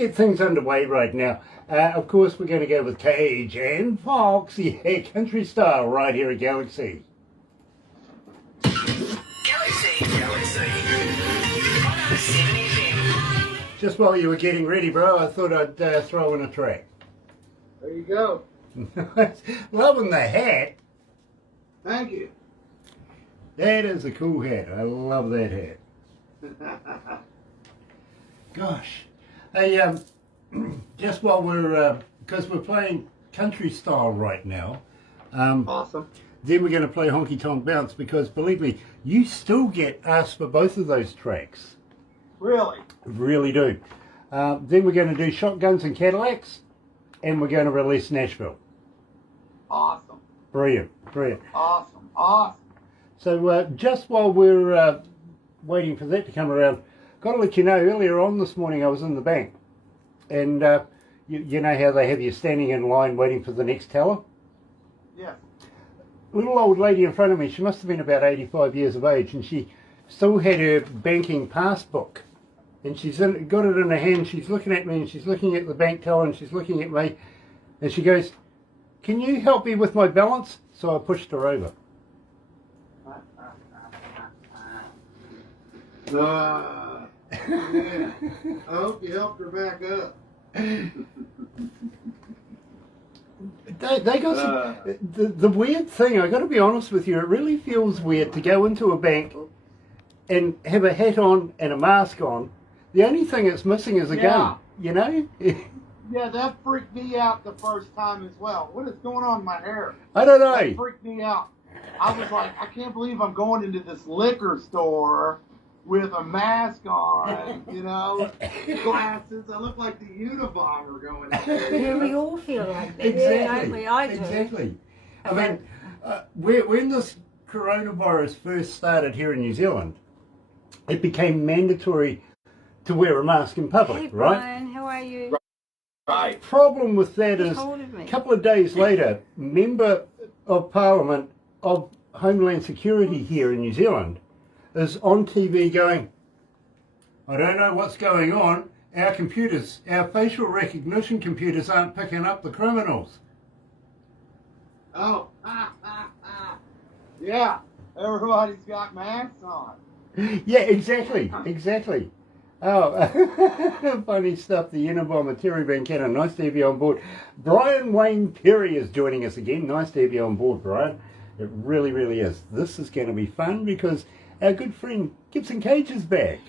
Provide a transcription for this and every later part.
get things underway right now. Of course, we're going to go with Cage and Focx, yeah, country style, right here at Galaxy. Galaxy 107fm. Just while you were getting ready, bro, I thought I'd throw in a track. There you go. Loving the hat. Thank you. That is a cool hat. I love that hat. Gosh. Hey, just while because we're playing country style right now. Awesome. Then we're going to play Honky Tonk Bounce because, believe me, you still get asked for both of those tracks. Really? Really do. Then we're going to do Shotguns and Cadillacs, and we're going to release Nashville. Awesome. Brilliant, brilliant. Awesome. Awesome. So just while we're waiting for that to come around, got to let you know, earlier on this morning I was in the bank, and you know how they have you standing in line waiting for the next teller? Yes. Little old lady in front of me, she must have been about 85 years of age, and she still had her banking passbook. And she's got it in her hand, she's looking at me, and she's looking at the bank teller, and she's looking at me, and she goes, "Can you help me with my balance?" So I pushed her over. Yeah. I hope you helped her back up. They got some, the weird thing, I got to be honest with you, it really feels weird to go into a bank and have a hat on and a mask on. The only thing it's missing is a gun, you know? Yeah, that freaked me out the first time as well. What is going on in my hair? I don't know. That freaked me out. I was like, I can't believe I'm going into this liquor store with a mask on, you know, glasses. I look like the Unabomber going in there. Yeah, we all feel like that, Exactly. don't we? I do. Exactly. I mean, when this coronavirus first started here in New Zealand, it became mandatory to wear a mask in public, Hey, right? Brian, how are you? Right. Problem with that Get is, hold of me. a couple of days later, Member of Parliament of Homeland Security here in New Zealand is on TV going, "I don't know what's going on. Our computers, our facial recognition computers aren't picking up the criminals." Oh, yeah, everybody's got masks on. Yeah, exactly, exactly. Oh, funny stuff. The Unabomber, Terry Van Cannon. Nice to have you on board. Brian Wayne Perry is joining us again. Nice to have you on board, Brian. It really, really is. This is going to be fun because our good friend Gibson Cage is back.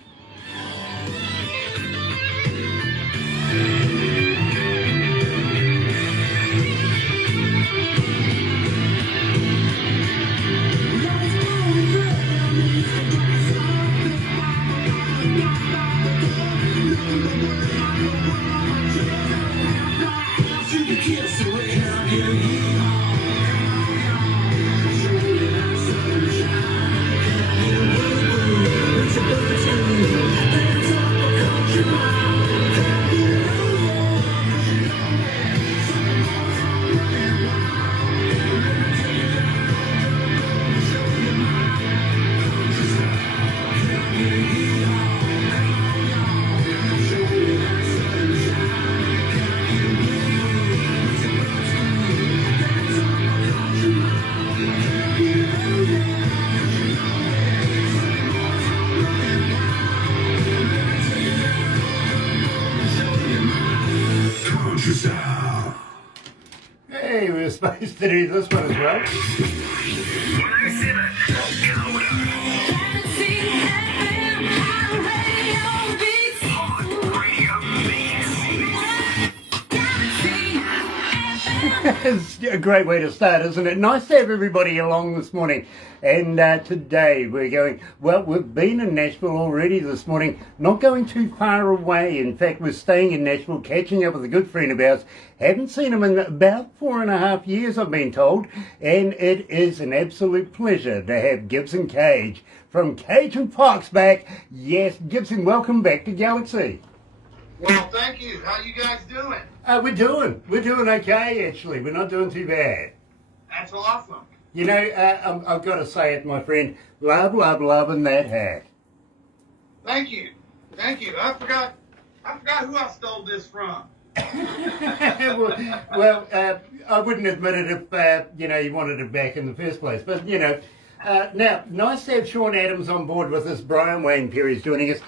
Hey, we were supposed to do this one as well. 107. It's a great way to start, isn't it? Nice to have everybody along this morning. And today we're going, well, we've been in Nashville already this morning, not going too far away. In fact, we're staying in Nashville, catching up with a good friend of ours. Haven't seen him in about 4.5 years, I've been told. And it is an absolute pleasure to have Gibson Cage from Cage and Focx back. Yes, Gibson, welcome back to Galaxy. Well, thank you. How you guys doing? We're doing okay, actually. We're not doing too bad. That's awesome. You know, I've got to say it, my friend, loving that hat. Thank you. Thank you. I forgot I forgot who I stole this from. well, I wouldn't admit it if, you wanted it back in the first place. But, now, nice to have Sean Adams on board with us. Brian Wayne Perry's joining us.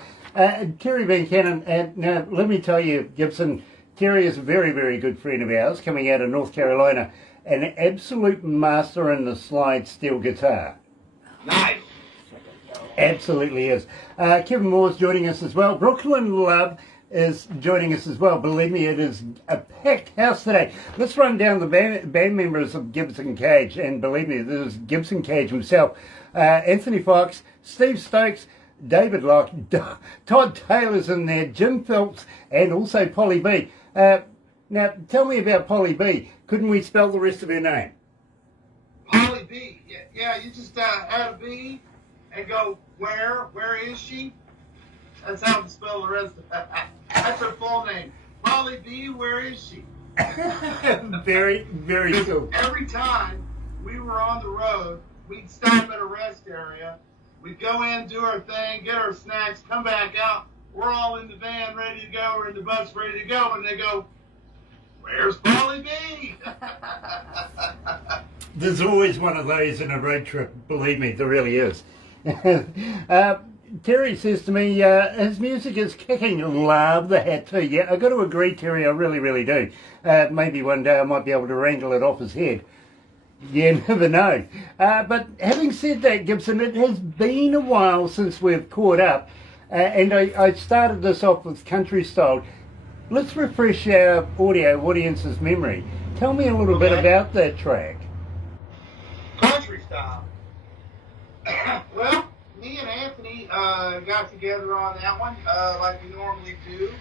Terry Van Cannon, now, let me tell you, Gibson, Terry is a very, very good friend of ours coming out of North Carolina. An absolute master in the slide steel guitar. Nice. Absolutely is. Kevin Moore's joining us as well. Brooklyn Love is joining us as well. Believe me, it is a packed house today. Let's run down the band members of Gibson Cage, and believe me, this is Gibson Cage himself. Anthony Focx, Steve Stokes, David Locke, Todd Taylor's in there, Jim Phelps, and also Polly B. Now, tell me about Polly B. Couldn't we spell the rest of her name? Polly B. Yeah, you just add a B and go, where is she? That's how to spell the rest of that. That's her full name. Polly B, where is she? Very, very cool. Every time we were on the road, we'd stop at a rest area. We'd go in, do our thing, get our snacks, come back out. We're all in the van ready to go, or in the bus ready to go, and they go, where's Polly B? There's always one of those in a road trip, believe me, there really is. Terry says to me, his music is kicking. Love the hat too. Yeah, I've got to agree, Terry, I really, really do. Maybe one day I might be able to wrangle it off his head. You never know. But having said that, Gibson, it has been a while since we've caught up. And I started this off with country style. Let's refresh our audio audience's memory. Tell me a little bit about that track. Country style. Well, me and Anthony got together on that one, like we normally do.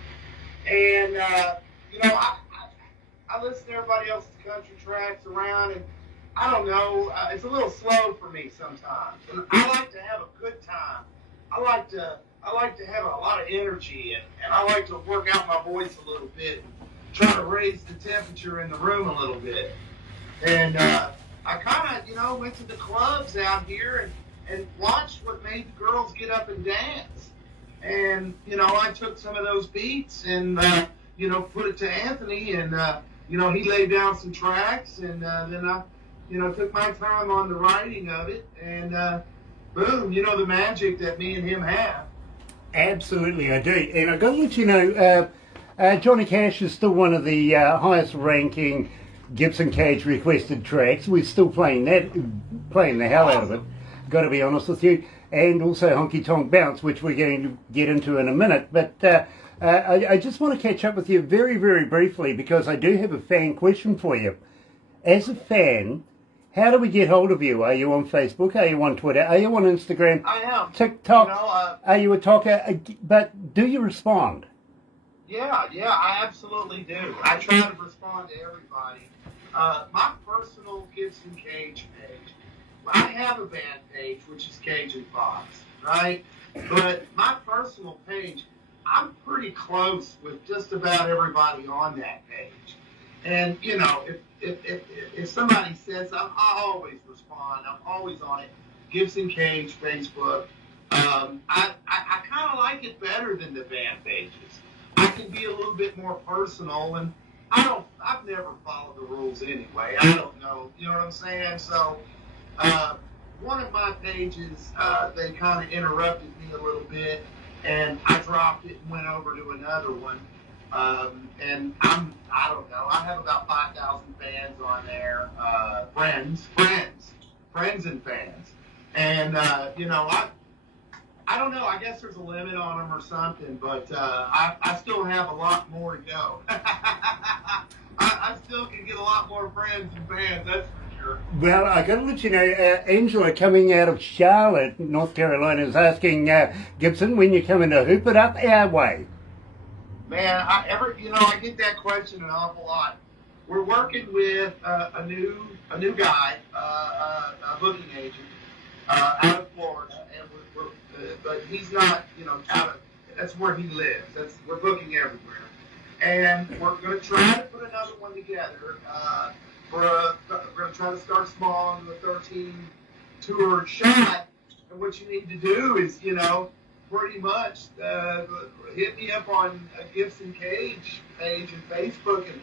And, I listen to everybody else's country tracks around, and I don't know, it's a little slow for me sometimes. And I like to have a good time. I like to have a lot of energy, and I like to work out my voice a little bit and try to raise the temperature in the room a little bit. And I kind of, went to the clubs out here and watched what made the girls get up and dance. And, I took some of those beats and, put it to Anthony, and, he laid down some tracks, and then I, took my time on the writing of it, and boom, the magic that me and him have. Absolutely, I do. And I've got to let you know, Johnny Cash is still one of the highest ranking Gibson Cage requested tracks. We're still playing the hell out of it, got to be honest with you. And also Honky Tonk Bounce, which we're going to get into in a minute. But I just want to catch up with you very, very briefly, because I do have a fan question for you. As a fan, how do we get hold of you? Are you on Facebook? Are you on Twitter? Are you on Instagram? I am. TikTok? Are you a talker? But do you respond? Yeah, I absolutely do. I try to respond to everybody. My personal Gibson Cage page, I have a band page, which is Cage and Fox, right? But my personal page, I'm pretty close with just about everybody on that page. And, if somebody says something, I always respond. I'm always on it. Gibson Cage, Facebook. I kind of like it better than the band pages. I can be a little bit more personal, and I've never followed the rules anyway. I don't know. You know what I'm saying? So, one of my pages, they kind of interrupted me a little bit, and I dropped it and went over to another one. And I don't know, I have about 5,000 fans on there, friends and fans. And, I don't know, I guess there's a limit on them or something, but I still have a lot more to go. I still can get a lot more friends and fans, that's for sure. Well, I got to let you know, Angela coming out of Charlotte, North Carolina, is asking Gibson, when you're coming to Hoop It Up our way? Man, I get that question an awful lot. We're working with a new guy, a booking agent out of Florida, and but he's not, out of. That's where he lives. We're booking everywhere, and we're going to try to put another one together. We're going to try to start small and do a 13 tour shot. And what you need to do is, pretty much hit me up on a Gibson Cage page and Facebook and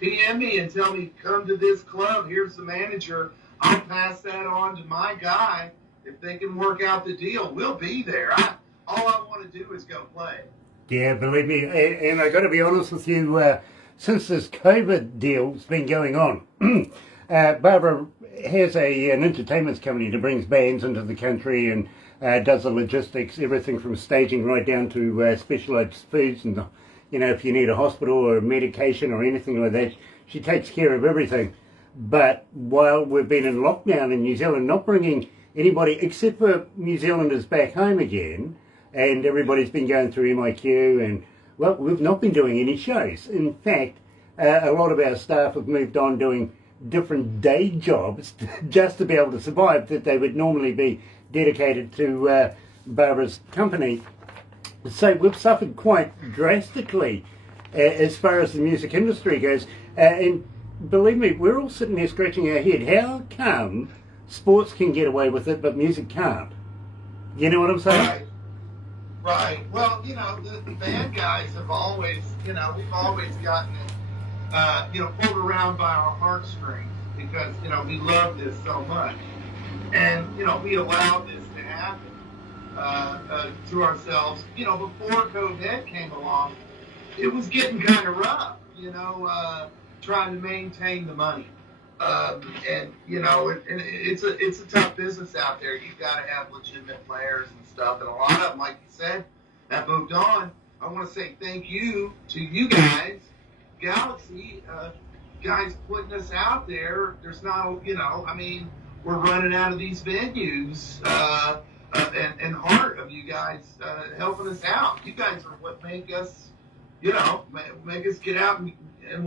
PM me and tell me, come to this club. Here's the manager. I'll pass that on to my guy. If they can work out the deal, we'll be there. All I want to do is go play. Yeah, believe me, and I got to be honest with you, since this COVID deal's been going on, Barbara has an entertainment company that brings bands into the country and does the logistics, everything from staging right down to specialised foods and, if you need a hospital or medication or anything like that, she takes care of everything. But while we've been in lockdown in New Zealand, not bringing anybody except for New Zealanders back home again, and everybody's been going through MIQ, and well, we've not been doing any shows. In fact, a lot of our staff have moved on doing different day jobs just to be able to survive that they would normally be dedicated to Barbara's company. So we've suffered quite drastically as far as the music industry goes, and believe me, we're all sitting there scratching our head. How come sports can get away with it, but music can't? You know what I'm saying? Right. Well, the band guys have always, we've always gotten it, pulled around by our heartstrings because, we love this so much. And, we allowed this to happen to ourselves. Before COVID came along, it was getting kind of rough, trying to maintain the money. And it's a tough business out there. You've got to have legitimate players and stuff, and a lot of them, like you said, have moved on. I want to say thank you to you guys, Galaxy, guys putting us out there. There's not, we're running out of these venues, and heart of you guys helping us out. You guys are what make us, make us get out and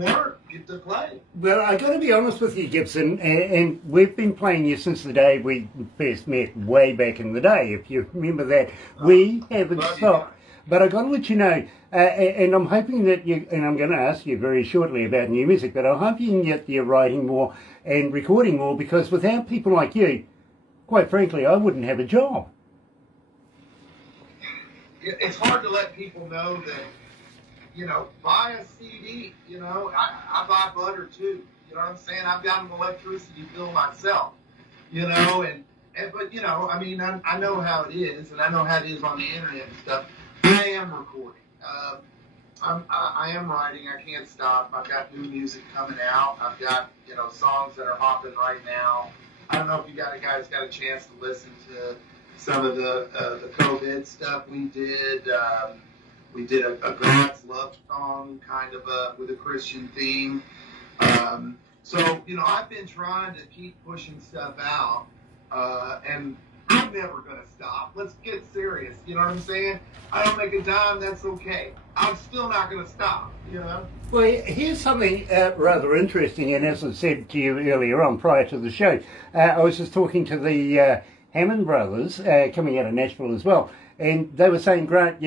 work, get to play. Well, I got to be honest with you, Gibson, and we've been playing you since the day we first met, way back in the day, if you remember that. We haven't stopped. But I got to let you know, and I'm hoping that you, and I'm going to ask you very shortly about new music, but I'm hoping that you're writing more and recording more, because without people like you, quite frankly, I wouldn't have a job. It's hard to let people know that, buy a CD, I buy butter too. You know what I'm saying? I've got an electricity bill myself, but, I know how it is, and I know how it is on the internet and stuff. I am recording. I am writing. I can't stop. I've got new music coming out. I've got, songs that are hopping right now. I don't know if you guys got a chance to listen to some of the COVID stuff we did. We did a God's Love song, kind of with a Christian theme. So, I've been trying to keep pushing stuff out, and I'm never going to stop. Let's get serious. You know what I'm saying? I don't make a dime, that's okay. I'm still not going to stop, Well, here's something rather interesting, and as I said to you earlier on, prior to the show, I was just talking to the Hammond brothers coming out of Nashville as well, and they were saying, Grant,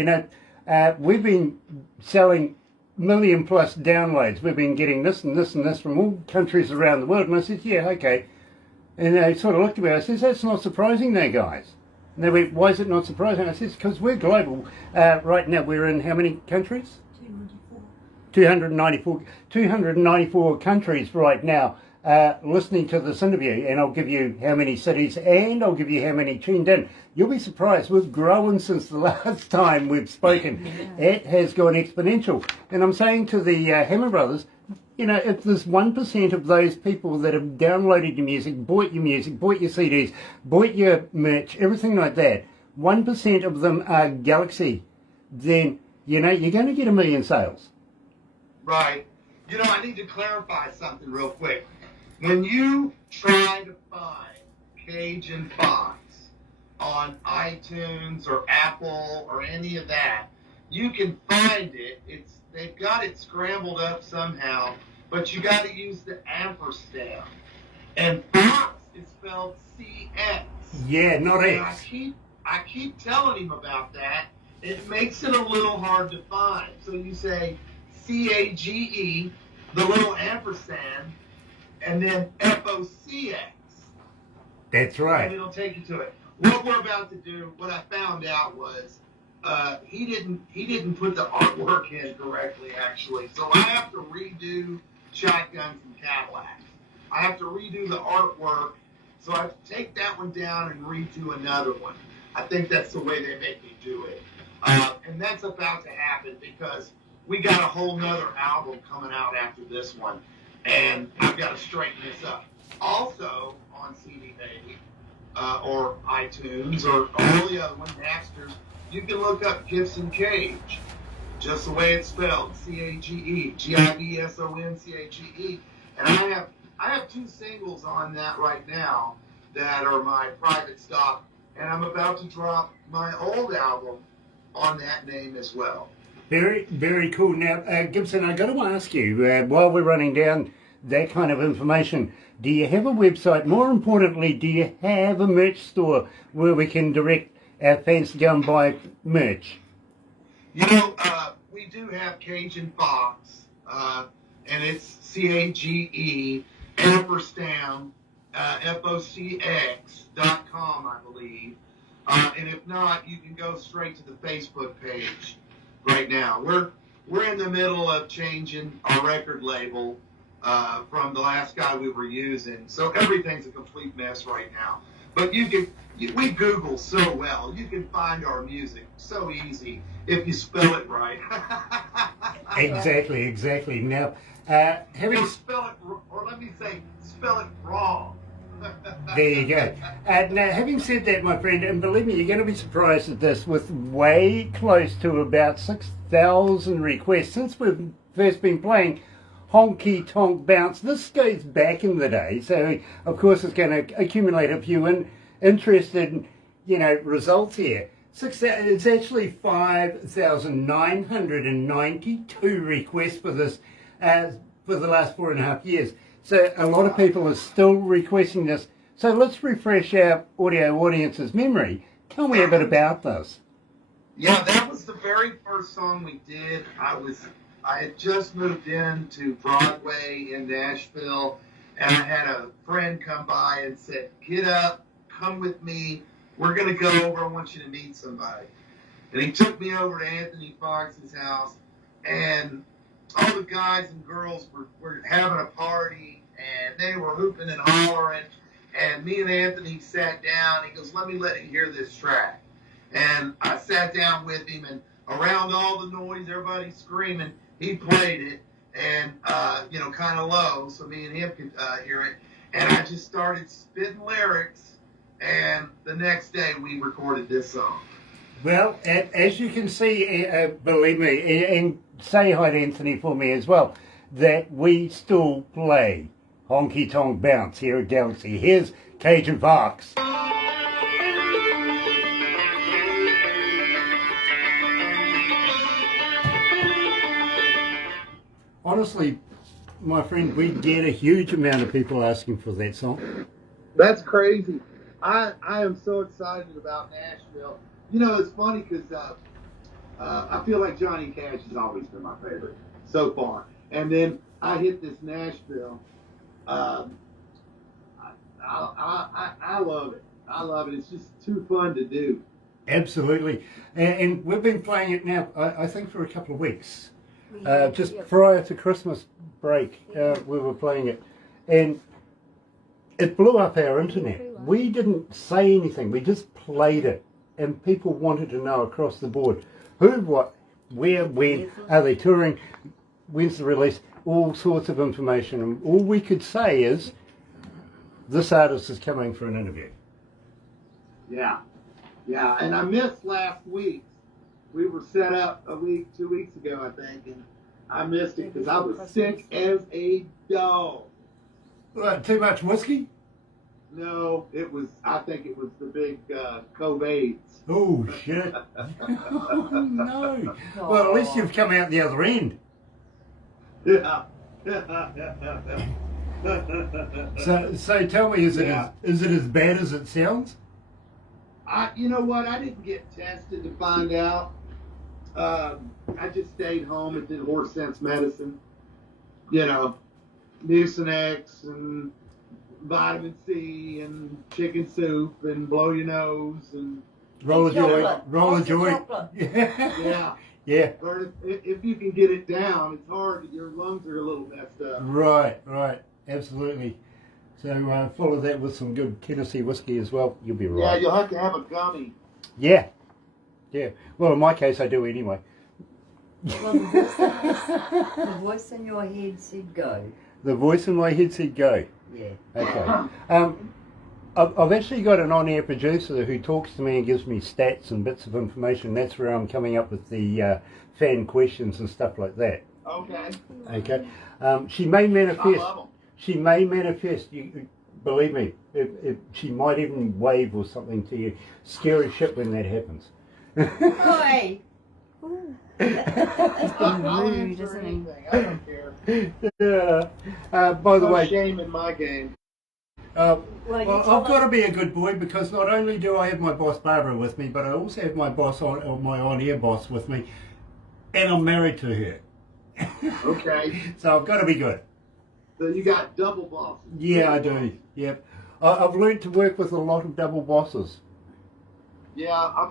we've been selling million plus downloads. We've been getting this and this and this from all countries around the world. And I said, yeah, okay. And they sort of looked at me. I said, that's not surprising though, guys. And they went, why is it not surprising? I said, because we're global. Right now, we're in how many countries? 294 countries right now listening to this interview. And I'll give you how many cities, and I'll give you how many tuned in. You'll be surprised. We've grown since the last time we've spoken. Yeah. It has gone exponential. And I'm saying to the Hammer Brothers, if there's 1% of those people that have downloaded your music, bought your CDs, bought your merch, everything like that, 1% of them are Galaxy, then, you're going to get 1 million sales. Right. I need to clarify something real quick. When you try to find Gibson Focx on iTunes or Apple or any of that, you can find it. They've got it scrambled up somehow, but you got to use the ampersand. And Fox is spelled CX. Yeah, not and X. I keep telling him about that. It makes it a little hard to find. So you say CAGE, the little ampersand, and then FOCX. That's right. And it'll take you to it. What we're about to do, what I found out was, he didn't put the artwork in correctly actually. So I have to redo Shotguns and Cadillacs. I have to redo the artwork. So I have to take that one down and redo another one. I think that's the way they make me do it. And that's about to happen because we got a whole nother album coming out after this one. And I've got to straighten this up. Also on CD Baby or iTunes or all the other ones, Napster, you can look up Gibson Cage, just the way it's spelled, C-A-G-E, Gibson. And I have 2 singles on that right now that are my private stock, and I'm about to drop my old album on that name as well. Very, very cool. Now, Gibson, I got to ask you, while we're running down that kind of information, do you have a website? More importantly, do you have a merch store where we can direct our fans to go and buy merch? You know, we do have Gibson Focx, and it's C-A-G-E, ampersand, Focx.com, I believe. And if not, you can go straight to the Facebook page right now. We're in the middle of changing our record label from the last guy we were using, so everything's a complete mess right now. But we Google so well. You can find our music so easy if you spell it right. Exactly. Now, having spell it wrong. there you go. Now, having said that, my friend, and believe me, you're going to be surprised at this, with way close to about 6,000 requests since we've first been playing Honky Tonk Bounce. This goes back in the day, so of course it's going to accumulate a few interested, results here. It's actually 5,992 requests for this for the last 4.5 years. So a lot of people are still requesting this. So let's refresh our audio audience's memory. Tell me a bit about this. Yeah, that was the very first song we did. I had just moved into Broadway in Nashville, and I had a friend come by and said, "Get up, come with me. We're going to go over. I want you to meet somebody." And he took me over to Anthony Fox's house, and all the guys and girls were having a party, and they were hooping and hollering. And me and Anthony sat down. He goes, let you hear this track." And I sat down with him, and around all the noise, everybody screaming, he played it, and, kind of low, so me and him could hear it. And I just started spitting lyrics, and the next day we recorded this song. Well, as you can see, believe me, and say hi to Anthony for me as well, that we still play Honky Tonk Bounce here at Galaxy. Here's Gibson Focx. Honestly, my friend, we get a huge amount of people asking for that song. That's crazy. I am so excited about Nashville. It's funny because I feel like Johnny Cash has always been my favorite so far. And then I hit this Nashville. I love it. I love it. It's just too fun to do. Absolutely. And we've been playing it now, I think, for a couple of weeks. Just prior to Christmas break, we were playing it. And it blew up our internet. We didn't say anything. We just played it. And people wanted to know across the board who, what, where, when, are they touring, when's the release, all sorts of information. And all we could say is, this artist is coming for an interview. Yeah. And I missed last week. We were set up 2 weeks ago, I think, and I missed it because I was sick as a dog. Too much whiskey? No, I think it was the big COVID. Oh, shit. Oh, no. Well, at least you've come out the other end. Yeah. So tell me, is it as bad as it sounds? You know what? I didn't get tested to find out. I just stayed home and did horse sense medicine. Mucinex and vitamin C and chicken soup and blow your nose and Roller joint, Chocolate. roller Lots of joint. chocolate. Yeah. Yeah. Or if you can get it down, it's hard. Your lungs are a little messed up. Right, absolutely. So follow that with some good Tennessee whiskey as well. You'll be Yeah, right. you'll have to have a gummy. Yeah. Well, in my case, I do anyway. Well, the voice in your head said go. The voice in my head said go. Yeah. Okay. I've actually got an on-air producer who talks to me and gives me stats and bits of information. That's where I'm coming up with the fan questions and stuff like that. Okay. Okay. She may I manifest. love them. She may manifest. You believe me. If she might even wave or something to you. Scary shit when that happens. Oi! That's being I'll rude, answer isn't he? anything. I don't care. By the No way, shame in my game. well, you I've told got to us- be a good boy because not only do I have my boss Barbara with me, but I also have my boss my on-air boss with me, and I'm married to her. Okay. So I've got to be good. So you got double bosses. Yeah, I do. Yep. I've learned to work with a lot of double bosses. Yeah, I've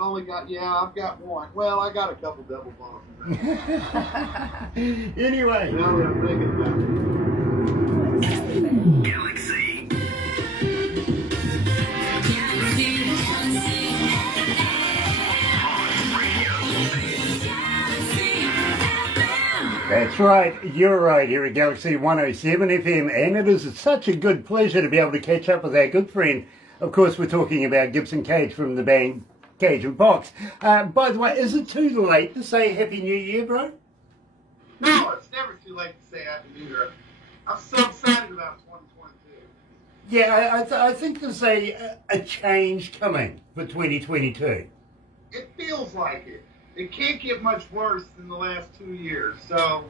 got one. Well, I got a couple double bosses. Anyway. Now that I'm thinking about it. Galaxy. That's right, you're right here at Galaxy 107 FM, and it is such a good pleasure to be able to catch up with our good friend. Of course, we're talking about Gibson Cage from the band Gibson Focx. By the way, is it too late to say Happy New Year, bro? No, it's never too late to say Happy New Year. I'm so excited about 2022. Yeah, I think there's a change coming for 2022. It feels like it. It can't get much worse than the last 2 years. So,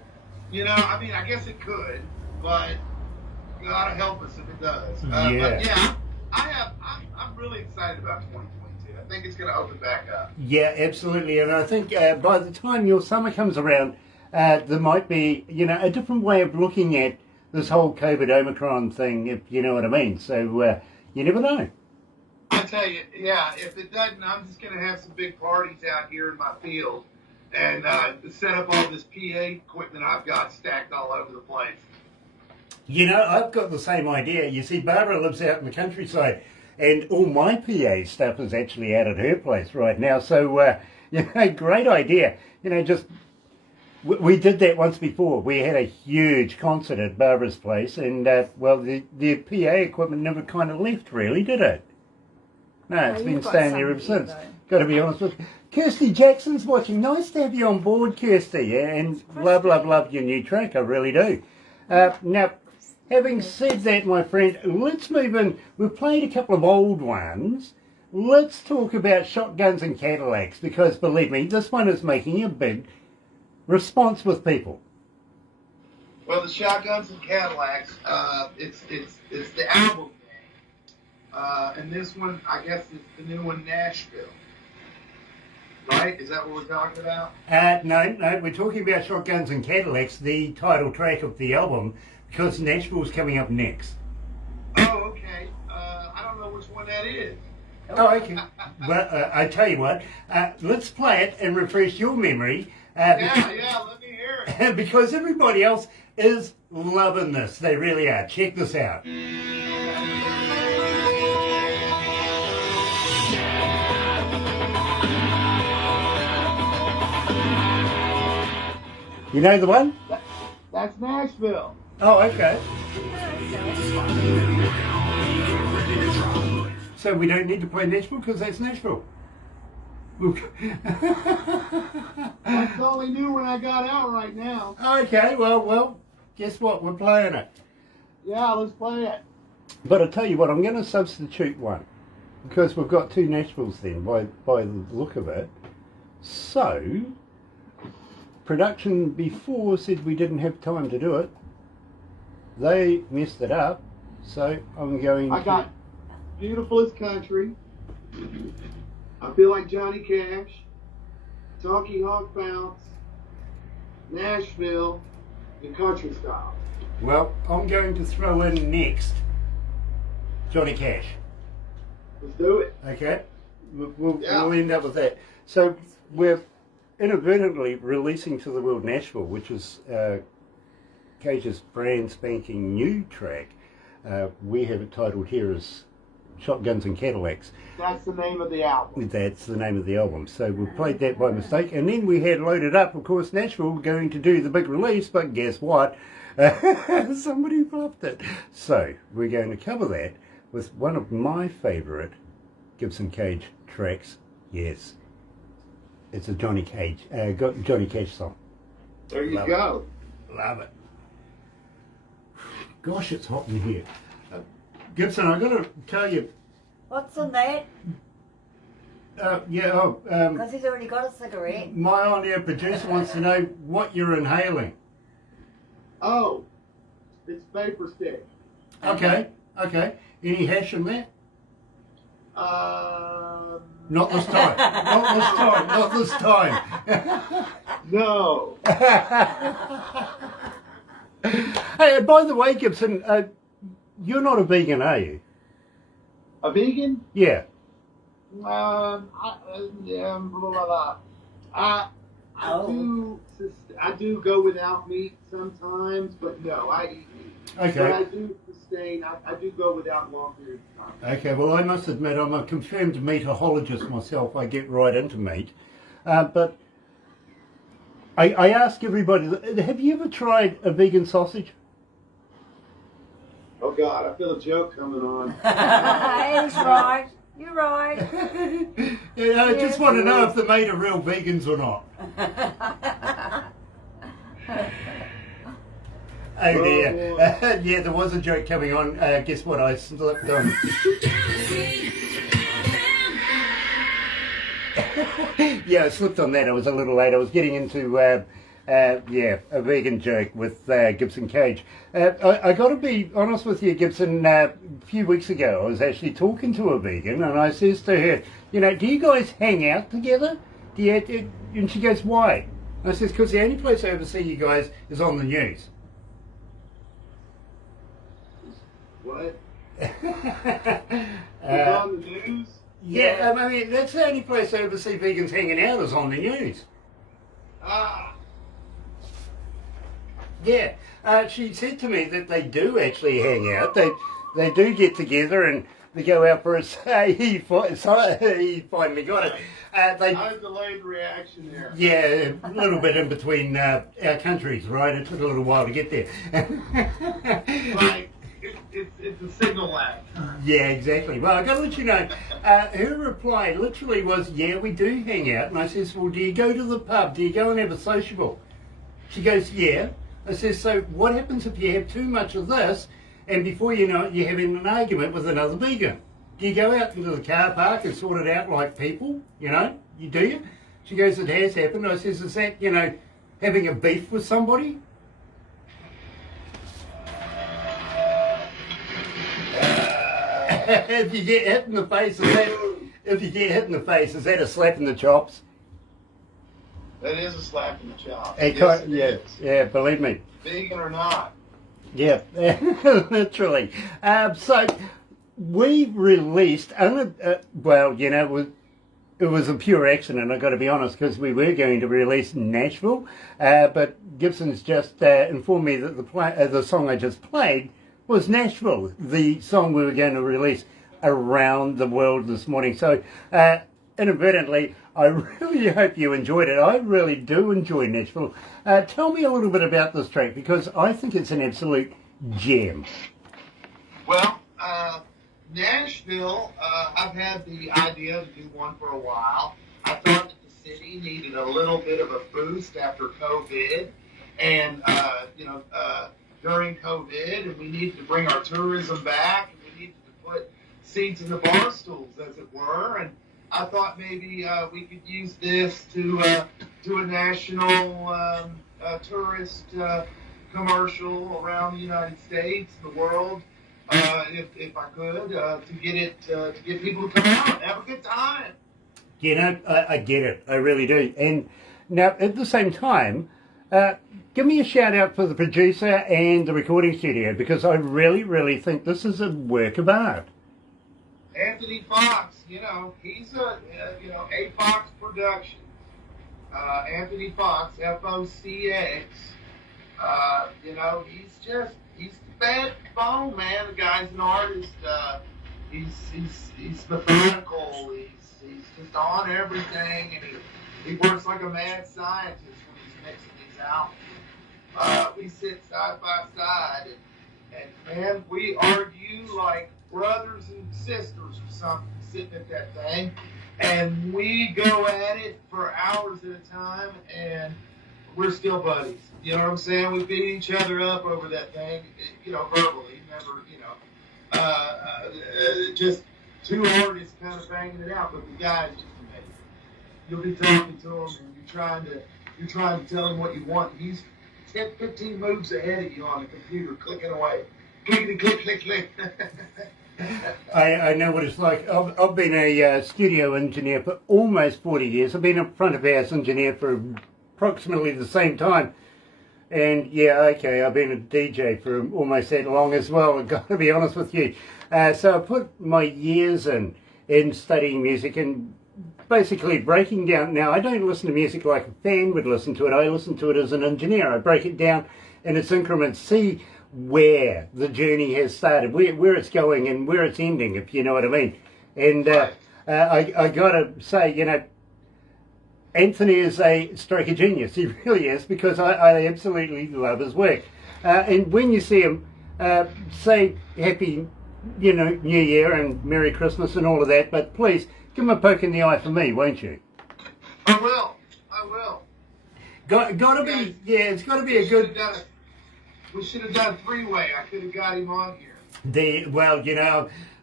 I mean, I guess it could, but God help us if it does. But yeah, I'm really excited about 2022. I think it's going to open back up. Yeah, absolutely. And I think by the time your summer comes around, there might be, a different way of looking at this whole COVID Omicron thing, if you know what I mean. So you never know. I tell you, yeah, if it doesn't, I'm just going to have some big parties out here in my field and set up all this PA equipment I've got stacked all over the place. I've got the same idea. You see, Barbara lives out in the countryside, and all my PA stuff is actually out at her place right now. So, great idea. We did that once before. We had a huge concert at Barbara's place, and, the PA equipment never kind of left, really, did it? No, it's been you've got staying there ever something, since. though. Got to be honest with you. Kirsty Jackson's watching. Nice to have you on board, Kirsty, and love your new track. I really do. Now, having said that, my friend, let's move in. We've played a couple of old ones. Let's talk about Shotguns and Cadillacs, because believe me, this one is making a big response with people. Well, the Shotguns and Cadillacs, it's the album name. And this one, I guess, is the new one, Nashville. Right? Is that what we're talking about? No, we're talking about Shotguns and Cadillacs, the title track of the album, because Nashville's coming up next. Oh, okay. I don't know which one that is. Oh, okay. Well, I tell you what, let's play it and refresh your memory. Yeah, let me hear it. Because everybody else is loving this. They really are. Check this out. You know the one? That's Nashville. Oh, okay. So we don't need to play Nashville because that's Nashville. That's the only new one I got out right now. Okay, well, guess what? We're playing it. Yeah, let's play it. But I tell you what, I'm going to substitute one because we've got two Nashvilles then by the look of it. So, production before said we didn't have time to do it. They messed it up, so I'm going I got Beautiful as Country. I Feel Like Johnny Cash. Talking Hawk Bounce. Nashville. The Country Style. Well, I'm going to throw in next Johnny Cash. Let's do it. Okay? We'll end up with that. So we're inadvertently releasing to the world Nashville, which is Cage's brand spanking new track. We have it titled here as Shotguns and Cadillacs. That's the name of the album. That's the name of the album. So we played that by mistake. And then we had loaded up, of course, Nashville going to do the big release, but guess what? Somebody fluffed it. So we're going to cover that with one of my favourite Gibson Cage tracks. Yes, it's a Johnny Cash song. There you Love go. Love it. Gosh, it's hot in here. Gibson, I got to tell you. What's on that? Because he's already got a cigarette. My on-air producer wants to know what you're inhaling. Oh, it's Vapor Stick. Okay. Any hash in there? Not this time. Not this time. No. Hey, by the way, Gibson, you're not a vegan, are you? A vegan? Yeah. Blah, blah, blah. I do go without meat sometimes, but no, I eat meat. Okay. But I do sustain. I do go without long periods of time. Okay, well, I must admit, I'm a confirmed meatologist myself. I get right into meat. But I ask everybody, have you ever tried a vegan sausage? Oh God, I feel a joke coming on. He's right. You're right. Yeah, I just want to know if they're made of real vegans or not. Oh dear. Yeah, there was a joke coming on. Guess what? I slipped on. Yeah, I slipped on that. I was a little late. I was getting into, a vegan joke with Gibson Cage. I got to be honest with you, Gibson. A few weeks ago, I was actually talking to a vegan, and I says to her, do you guys hang out together? And she goes, why? I says, because the only place I ever see you guys is on the news. What? On the news? Yeah, I mean, that's the only place I ever see vegans hanging out is on the news. Ah. Yeah, she said to me that they do actually hang out. They do get together and they go out for a say. He finally got it. I delayed reaction there. Yeah, a little bit in between our countries, right? It took a little while to get there. Like, it's a signal lag. Yeah, exactly. Well, I got to let you know, her reply literally was, yeah, we do hang out. And I says, well, do you go to the pub? Do you go and have a sociable? She goes, yeah. I says, so what happens if you have too much of this and before you know it, you're having an argument with another vegan? Do you go out into the car park and sort it out like people? You do you? She goes, it has happened. I says, is that, having a beef with somebody? If you get hit in the face, is that a slap in the chops? That is a slap in the chops. Yeah, believe me. Vegan or not. Yeah, literally. So we released, it was a pure accident, I've got to be honest, because we were going to release Nashville, but Gibson's just informed me that the song I just played was Nashville, the song we were going to release around the world this morning. So inadvertently, I really hope you enjoyed it. I really do enjoy Nashville. Tell me a little bit about this track, because I think it's an absolute gem. Well, Nashville, I've had the idea to do one for a while. I thought that the city needed a little bit of a boost after COVID, and during COVID, and we needed to bring our tourism back, and we needed to put seats in the bar stools, as it were, and I thought maybe we could use this to do a national tourist commercial around the United States, the world, if I could, to get people to come out and have a good time. I get it. I really do. And now, at the same time, give me a shout out for the producer and the recording studio, because I really, really think this is a work of art. Anthony Focx, he's A Fox Productions. Anthony Focx, Focx. He's the bad bone, man. The guy's an artist. He's methodical. He's just on everything, and he works like a mad scientist when he's mixing these albums. We sit side by side, and man, we argue like brothers and sisters or something, sitting at that thing, and we go at it for hours at a time, and we're still buddies. You know what I'm saying? We beat each other up over that thing, verbally, never, just two artists kind of banging it out, but the guy's just amazing. You'll be talking to him, and you're trying to tell him what you want. He's 10, 15 moves ahead of you on the computer, clicking away. Clickety click, click, click. I know what it's like. I've been a studio engineer for almost 40 years. I've been a front of house engineer for approximately the same time. And yeah, okay, I've been a DJ for almost that long as well, I've got to be honest with you. So I put my years in studying music and basically breaking down. Now, I don't listen to music like a fan would listen to it. I listen to it as an engineer. I break it down in its increments, see where the journey has started, where it's going and where it's ending, if you know what I mean. And I got to say, Anthony is a stroke of genius. He really is, because I absolutely love his work. And when you see him, say happy, New Year and Merry Christmas and all of that, but please give him a poke in the eye for me, won't you? I will. Got to be, it's got to be a good... We should have done three-way. I could have got him on here.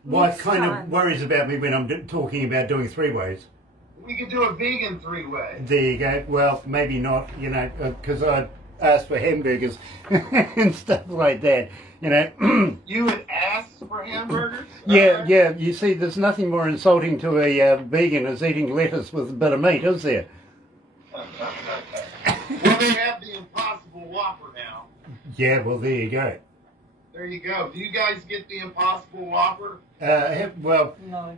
Wife kind of worries about me when I'm talking about doing three-ways. We could do a vegan three-way. There you go. Well, maybe not, because I asked for hamburgers and stuff like that, You would ask for hamburgers? Yeah. You see, there's nothing more insulting to a vegan as eating lettuce with a bit of meat, is there? Well, they have the Impossible Whopper now. Yeah, well, there you go. There you go. Do you guys get the Impossible Whopper? Well... No.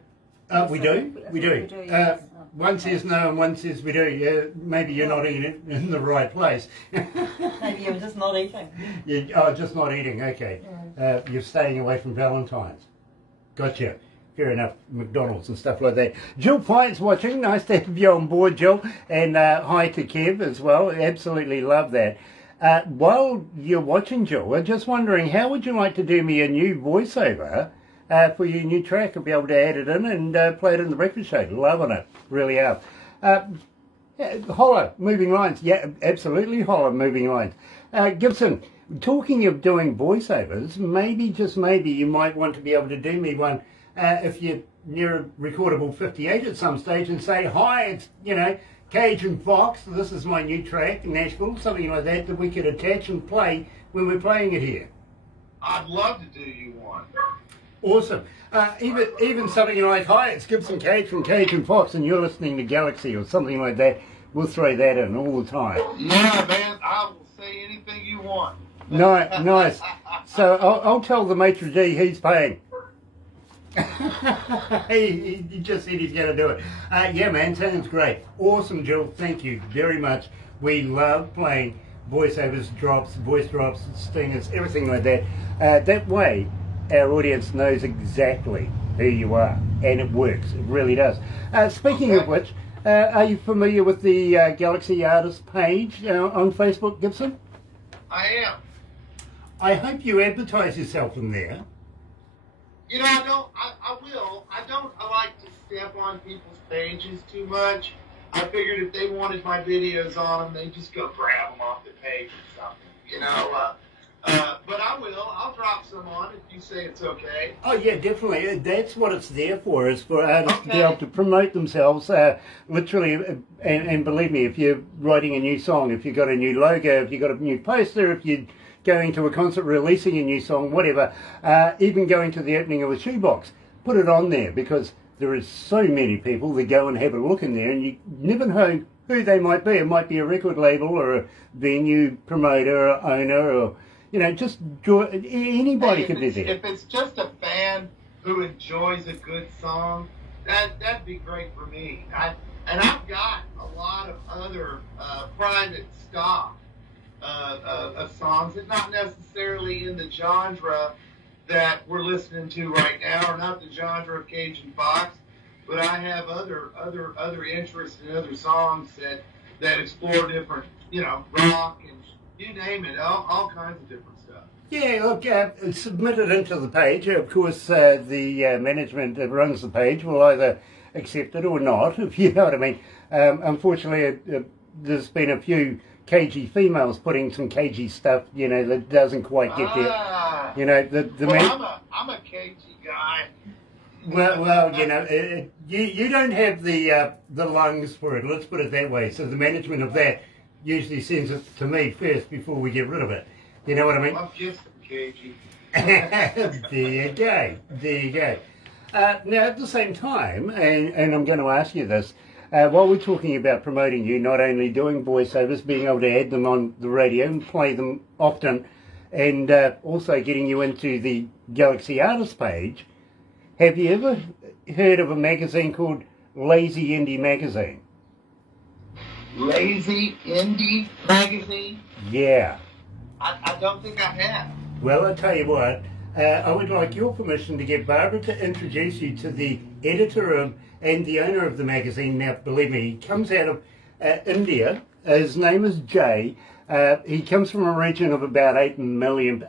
We do. Yes. One says no and one says we do. Maybe you're not eating it in the right place. Maybe you're just not eating. Just not eating, okay. You're staying away from Valentine's. Gotcha. Fair enough. McDonald's and stuff like that. Jill Pye's watching. Nice to have you on board, Jill. And hi to Kev as well. Absolutely love that. While you're watching, Jill, I'm just wondering, how would you like to do me a new voiceover for your new track? I'll be able to add it in and play it in the breakfast show. Loving it, really are. Holler, moving lines. Yeah, absolutely holler, moving lines. Gibson, talking of doing voiceovers, maybe, just maybe, you might want to be able to do me one if you're near a recordable 58 at some stage and say, hi, it's, Gibson Focx, this is my new track, Nashville, something like that we could attach and play when we're playing it here. I'd love to do you one. Awesome. Even something like, hi, it's Gibson Cage from Gibson Focx and you're listening to Galaxy or something like that. We'll throw that in all the time. Yeah, man, I will say anything you want. Nice. So I'll tell the maitre d' he's paying. he just said he's going to do it. Yeah, man, sounds great. Awesome, Jill. Thank you very much. We love playing voiceovers, voice drops, stingers, everything like that. That way, our audience knows exactly who you are, and it works. It really does. Speaking of which, are you familiar with the Galaxy Artist page on Facebook, Gibson? I am. I hope you advertise yourself in there. I will. I like to step on people's pages too much. I figured if they wanted my videos on them, they just go grab them off the page or something, but I will. I'll drop some on if you say it's okay. Oh, yeah, definitely. That's what it's there for, is for artists to be able to promote themselves, literally. And believe me, if you're writing a new song, if you've got a new logo, if you've got a new poster, if you're going to a concert, releasing a new song, whatever, even going to the opening of a shoebox, put it on there, because there is so many people that go and have a look in there, and you never know who they might be. It might be a record label or a venue promoter or owner, or just anybody could be there. If it's just a fan who enjoys a good song, that'd be great for me. I've got a lot of other private stock of songs that not necessarily in the genre that we're listening to right now, or not the genre of Cajun Fox, but I have other interests in other songs that explore different, rock and you name it, all kinds of different stuff. Yeah, look, submit it into the page. Of course, the management that runs the page will either accept it or not, if you know what I mean. Unfortunately, there's been a few cagey females putting some cagey stuff, that doesn't quite get there. I'm a cagey guy. Well, you don't have the lungs for it. Let's put it that way. So the management of that usually sends it to me first before we get rid of it. You know what I mean? I'm just cagey. There you go. There you go. Now, at the same time, and I'm going to ask you this, while we're talking about promoting you, not only doing voiceovers, being able to add them on the radio and play them often, and also getting you into the Galaxy Artist page, have you ever heard of a magazine called Lazy Indie Magazine? Lazy Indie Magazine? Yeah. I don't think I have. Well, I'll tell you what, I would like your permission to get Barbara to introduce you to the editor of and the owner of the magazine. Now, believe me, he comes out of India. His name is Jay. He comes from a region of about 8 million,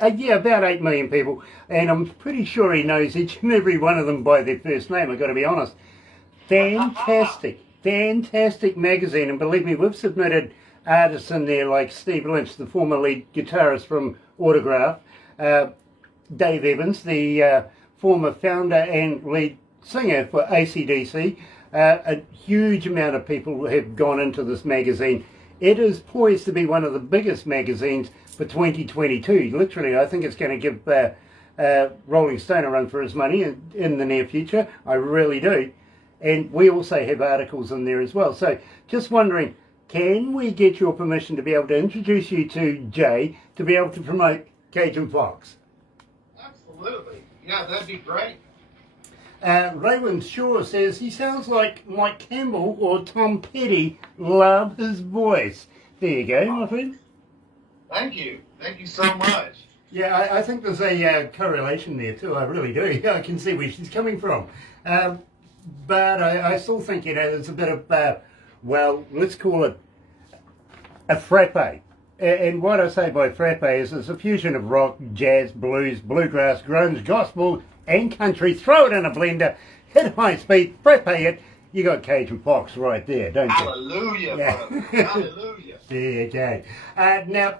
about 8 million people, and I'm pretty sure he knows each and every one of them by their first name, I've got to be honest. Fantastic magazine, and believe me, we've submitted artists in there like Steve Lynch, the former lead guitarist from Autograph, Dave Evans, the former founder and lead singer for AC/DC. A huge amount of people have gone into this magazine. It is poised to be one of the biggest magazines for 2022. Literally, I think it's going to give Rolling Stone a run for his money in the near future. I really do. And we also have articles in there as well. So just wondering, can we get your permission to be able to introduce you to Jay to be able to promote Cajun Fox? Absolutely. Yeah, that'd be great. Raymond Shaw says he sounds like Mike Campbell or Tom Petty. Love his voice. There you go, my friend. Thank you. Thank you so much. Yeah, I think there's a correlation there too. I really do. I can see where she's coming from. But I still think, there's a bit of, let's call it a frappe. And what I say by frappe is it's a fusion of rock, jazz, blues, bluegrass, grunge, gospel, and country. Throw it in a blender, hit high speed, frappe it. You got Cajun Fox right there, don't you? Hallelujah, brother. Hallelujah. There you go. Now,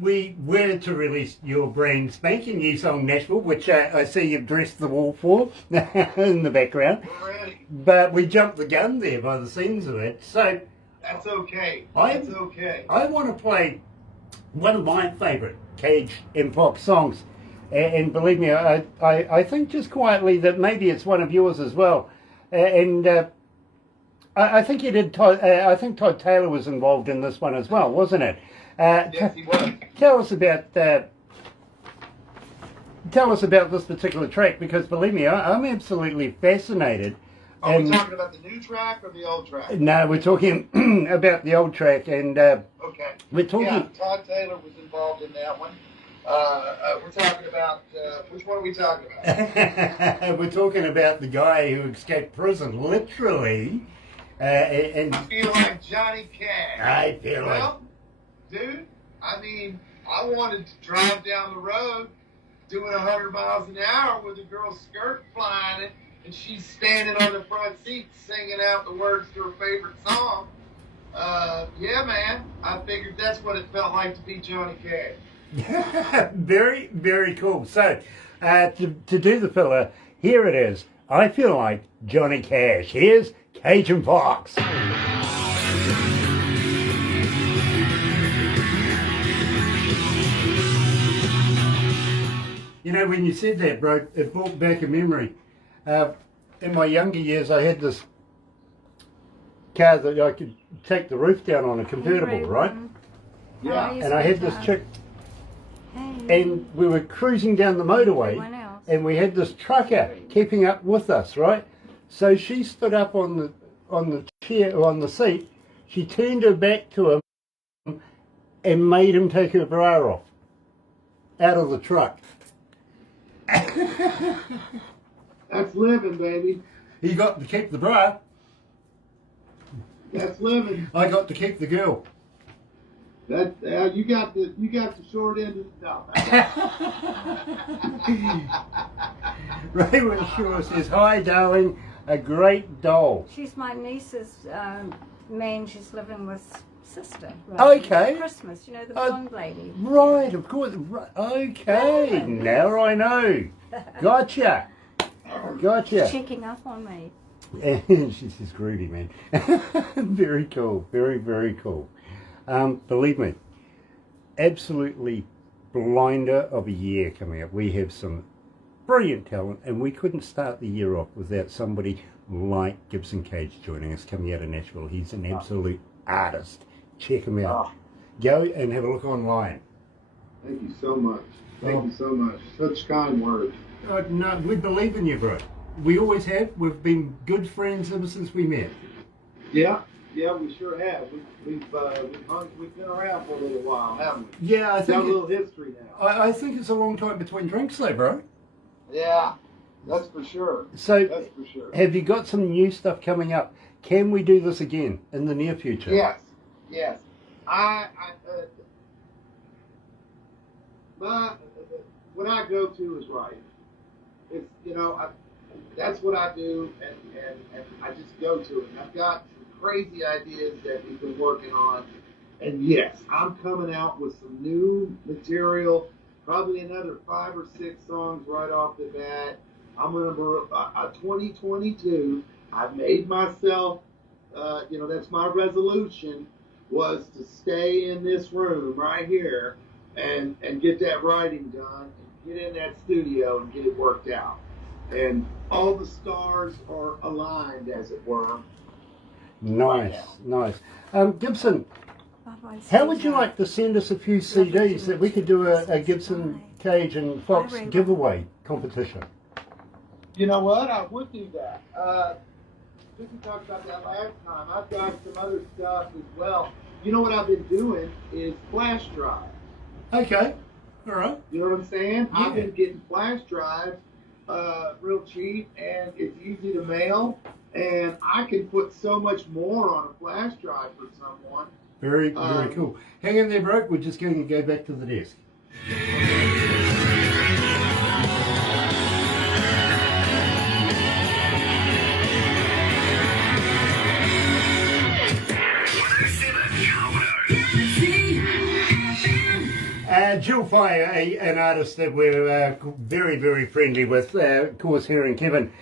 we were to release your brand spanking new song, Nashville, which I see you've dressed the wall for in the background. We're ready. But we jumped the gun there by the scenes of it. So That's okay. That's okay. I want to play one of my favourite Cage and Fox songs. And believe me, I think just quietly that maybe it's one of yours as well. I think you did. I think Todd Taylor was involved in this one as well, wasn't it? Yes, he was. Tell us about this particular track, because believe me, I'm absolutely fascinated. Are we talking about the new track or the old track? No, we're talking about the old track, and Okay. we're talking. Yeah, Todd Taylor was involved in that one. We're talking about, which one are we talking about? We're talking about the guy who escaped prison, literally. And I feel like Johnny Cash. I feel Well, dude, I mean, I wanted to drive down the road doing 100 miles an hour with a girl's skirt flying and she's standing on the front seat singing out the words to her favorite song. Yeah, man, I figured that's what it felt like to be Johnny Cash. Very, very cool. So, to do the filler, here it is. I feel like Johnny Cash. Here's Cajun Fox. You know, when you said that, bro, it brought back a memory. In my younger years, I had this car that I could take the roof down on, a convertible, right? Yeah. And I had this chick, and we were cruising down the motorway, and we had this trucker keeping up with us, right? So she stood up on the chair or on the seat. She turned her back to him and made him take her bra off out of the truck. That's living, baby. He got to keep the bra. That's living. I got to keep the girl. That you got the short end of the Raymond Shaw says, "Hi, darling, a great doll." She's my niece's man. She's living with sister. Okay. Christmas, you know, the blonde lady. Right, of course. Right. Okay, now I know. Gotcha. Checking up on me. And she says, "Groovy, man." Very cool. Very, very cool. Believe me, absolutely blinder of a year coming up. We have some brilliant talent, and we couldn't start the year off without somebody like Gibson Cage joining us, coming out of Nashville. He's an absolute artist. Check him out. Go and have a look online. Thank you so much. Thank you so much. Such kind words. No, we believe in you, bro. We always have. We've been good friends ever since we met. Yeah, we sure have. We've been around for a little while, haven't we? Yeah, I Got a think little history now. I think it's a long time between drinks, though, bro. Yeah, that's for sure. So, That's for sure. have you got some new stuff coming up? Can we do this again in the near future? Yes. What I go to is right. It's that's what I do, and I just go to it. And I've got some crazy ideas that we've been working on, and yes, I'm coming out with some new material. Probably another 5 or 6 songs right off the bat. I'm gonna 2022. I made myself, that's my resolution, was to stay in this room right here and get that writing done, and get in that studio and get it worked out. And all the stars are aligned, as it were. Nice. Gibson, Bye-bye, how would you sweetheart. like to send us a few CDs that we could do a Gibson Cage and Fox giveaway competition? You know what? I would do that. We talked about that last time. I've got some other stuff as well. You know what I've been doing is flash drive. Okay, all right. You know what I'm saying? Yeah. I've been getting flash drives real cheap, and it's easy to mail, and I can put so much more on a flash drive for someone. Very cool. Hang in there, bro. We're just going to go back to the desk. Jill Fire, an artist that we're very, very friendly with, of course, here in Kevin.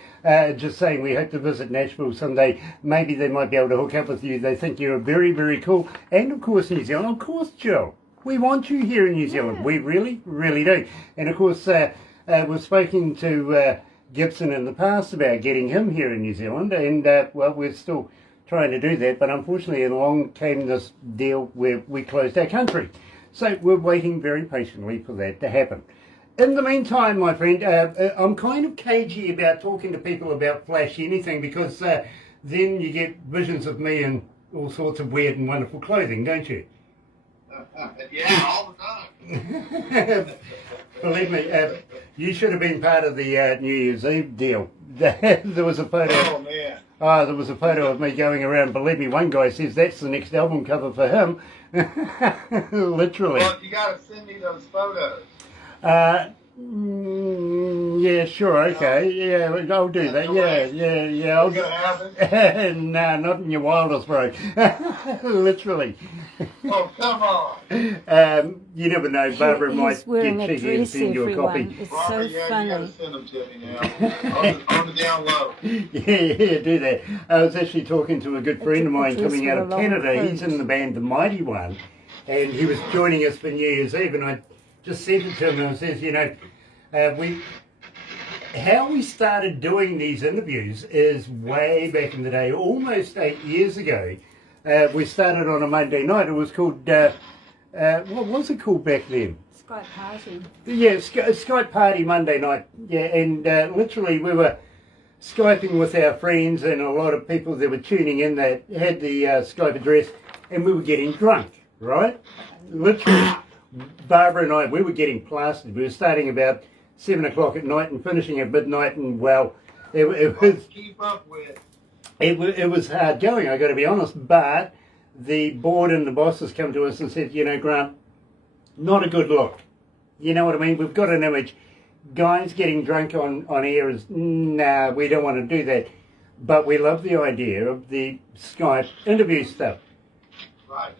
Just saying, we hope to visit Nashville someday. Maybe they might be able to hook up with you. They think you're very, very cool. And, of course, New Zealand. Of course, Jill. We want you here in New Zealand. We really, really do. And, of course, we've spoken to Gibson in the past about getting him here in New Zealand. And, we're still trying to do that. But, unfortunately, along came this deal where we closed our country. So we're waiting very patiently for that to happen. In the meantime, my friend, I'm kind of cagey about talking to people about Flash anything, because then you get visions of me in all sorts of weird and wonderful clothing, don't you? Yeah, all the time. Believe me, you should have been part of the New Year's Eve deal. There was a photo. Oh, man. There was a photo of me going around. Believe me, one guy says that's the next album cover for him. Literally. Well, you got to send me those photos. Yeah, sure, okay. Yeah, I'll do that. Yeah. I'll Gonna happen? No, not in your wildest, bro. Literally. Oh, come on. You never know. Barbara He's might wearing get a cheeky and dress, send you a everyone. copy. It's Barbara, so yeah, you got funny. to send them to me now. on the down low. Yeah, do that. I was actually talking to a good friend of mine dress coming with out a of long Canada. coat. He's in the band The Mighty One, and he was joining us for New Year's Eve, and I just sent it to him and I says, how we started doing these interviews is way back in the day, almost 8 years ago. We started on a Monday night. It was called, what was it called back then? It's Skype party. Yeah, Skype party Monday night. Yeah, and literally we were Skyping with our friends and a lot of people that were tuning in that had the Skype address, and we were getting drunk, right? Literally, Barbara and I, we were getting plastered. We were starting about 7 o'clock at night and finishing at midnight, and well, it was Keep up with. it was hard going, I got to be honest, but the board and the bosses come to us and said, you know, Grant, not a good look. You know what I mean? We've got an image. Guys getting drunk on air is, nah, we don't want to do that. But we love the idea of the Skype interview stuff. Right.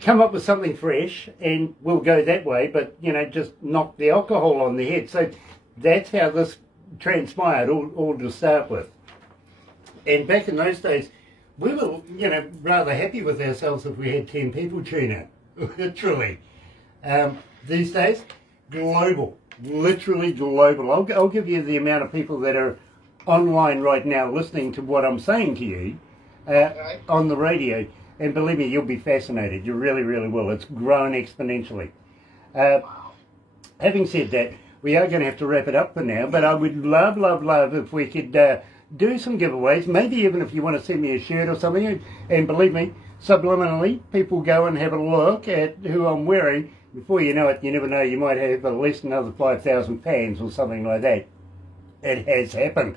Come up with something fresh and we'll go that way, but, you know, just knock the alcohol on the head. So that's how this transpired, all to start with. And back in those days, we were, you know, rather happy with ourselves if we had 10 people tune in, literally. These days, global, literally global. I'll give you the amount of people that are online right now listening to what I'm saying to you on the radio. And believe me, you'll be fascinated. You really, really will. It's grown exponentially. Having said that, we are going to have to wrap it up for now, but I would love, love, love if we could do some giveaways, maybe even if you want to send me a shirt or something. And believe me, subliminally, people go and have a look at who I'm wearing. Before you know it, you never know, you might have at least another 5,000 fans or something like that. It has happened.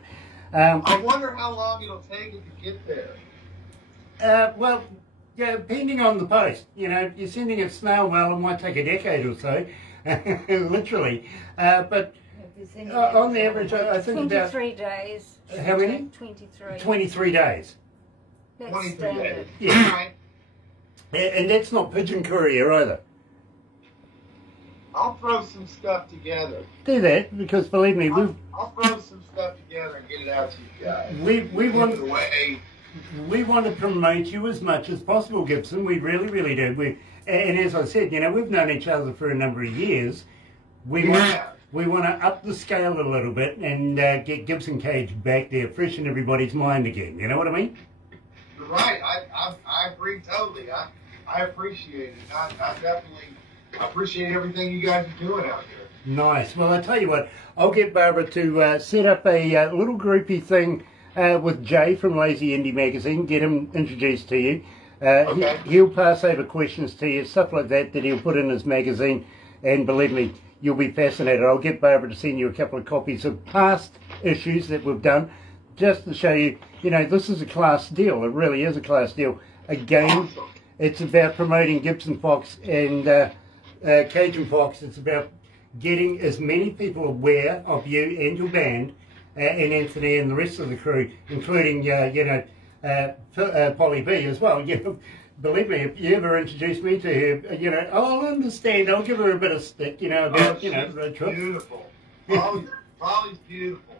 I wonder how long it'll take it to get there. Well, yeah, depending on the post. You know, if you're sending a snail mail, it might take a decade or so, literally. But on the average, I think 23 days. How many? 23. 23 days. That's 23 standard. days. Yeah. Right. And that's not pigeon courier either. I'll throw some stuff together. Do that, because believe me, I'll throw some stuff together and get it out to you guys. we want Either way, we want to promote you as much as possible, Gibson. We really, really do. And as I said, you know, we've known each other for a number of years. We want to up the scale a little bit and get Gibson Cage back there, fresh in everybody's mind again. You know what I mean? you're right. I agree totally. I appreciate it. I definitely appreciate everything you guys are doing out there. Nice. Well, I tell you what, I'll get Barbara to set up a little groupie thing with Jay from Lazy Indie Magazine, get him introduced to you. Okay. He'll pass over questions to you, stuff like that he'll put in his magazine, and believe me, you'll be fascinated. I'll get Barbara to send you a couple of copies of past issues that we've done, just to show you, you know, this is a class deal. It really is a class deal. Again, Awesome. it's about promoting Gibson Focx and Cajun Focx. It's about getting as many people aware of you and your band, and Anthony and the rest of the crew, including, Polly B as well. You know, believe me, if you ever introduce me to her, you know, I'll understand. I'll give her a bit of stick, you know, about, you know, road trips. Beautiful. Polly's beautiful.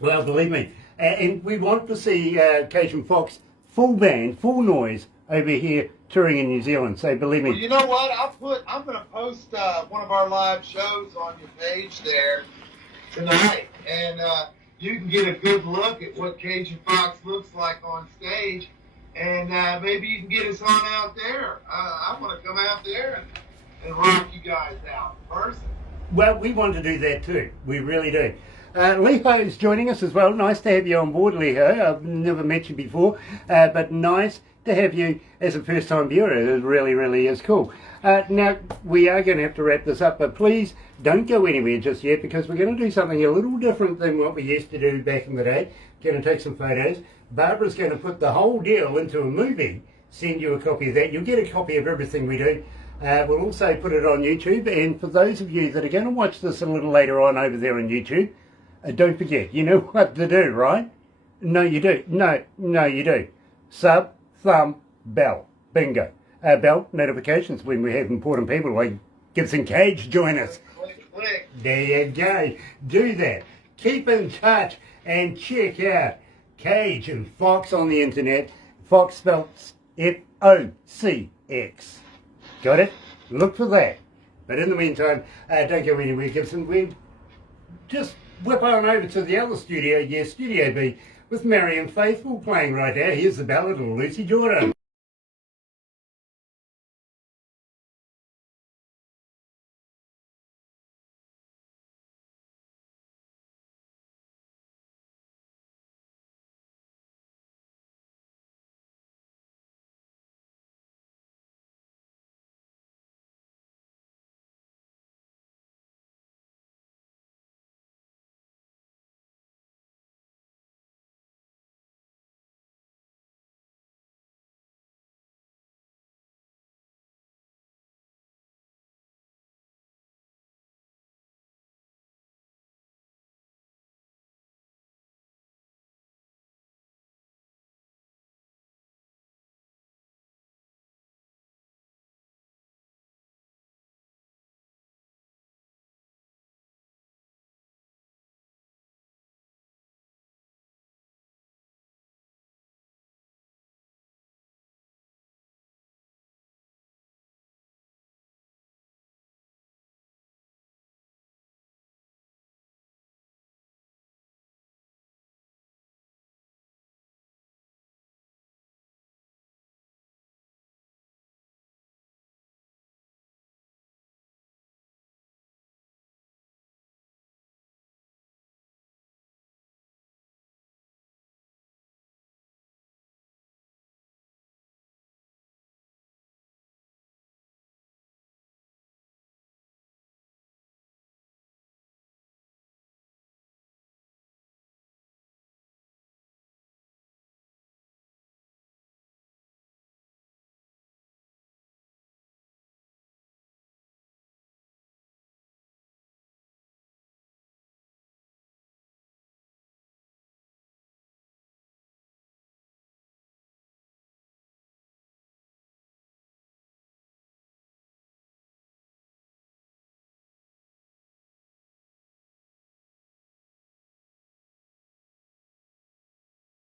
Well, believe me, and we want to see Cajun Focx full band, full noise over here touring in New Zealand. So believe me. Well, you know what? I'm going to post one of our live shows on your page there tonight, and you can get a good look at what Cajun Focx looks like on stage, and maybe you can get us on out there. I want to come out there and rock you guys out in person. Well, we want to do that too. We really do. Leho is joining us as well. Nice to have you on board, Leho. I've never met you before, but nice to have you as a first-time viewer. It really, really is cool. Now, we are going to have to wrap this up, but please don't go anywhere just yet, because we're going to do something a little different than what we used to do back in the day. Going to take some photos. Barbara's going to put the whole deal into a movie, send you a copy of that. You'll get a copy of everything we do. We'll also put it on YouTube, and for those of you that are going to watch this a little later on over there on YouTube, don't forget, you know what to do, right? No, you do. No, you do. Sub, thumb, bell. Bingo. Bell notifications when we have important people like Gibson Cage join us. Click, click. There you go. Do that. Keep in touch and check out Cage and Focx on the internet. Focx spelled F-O-C-X. Got it? Look for that. But in the meantime, don't go anywhere, Gibson. We just whip on over to the other studio, Studio B, with Marion Faithful playing right now. Here's the ballad of Lucy Jordan.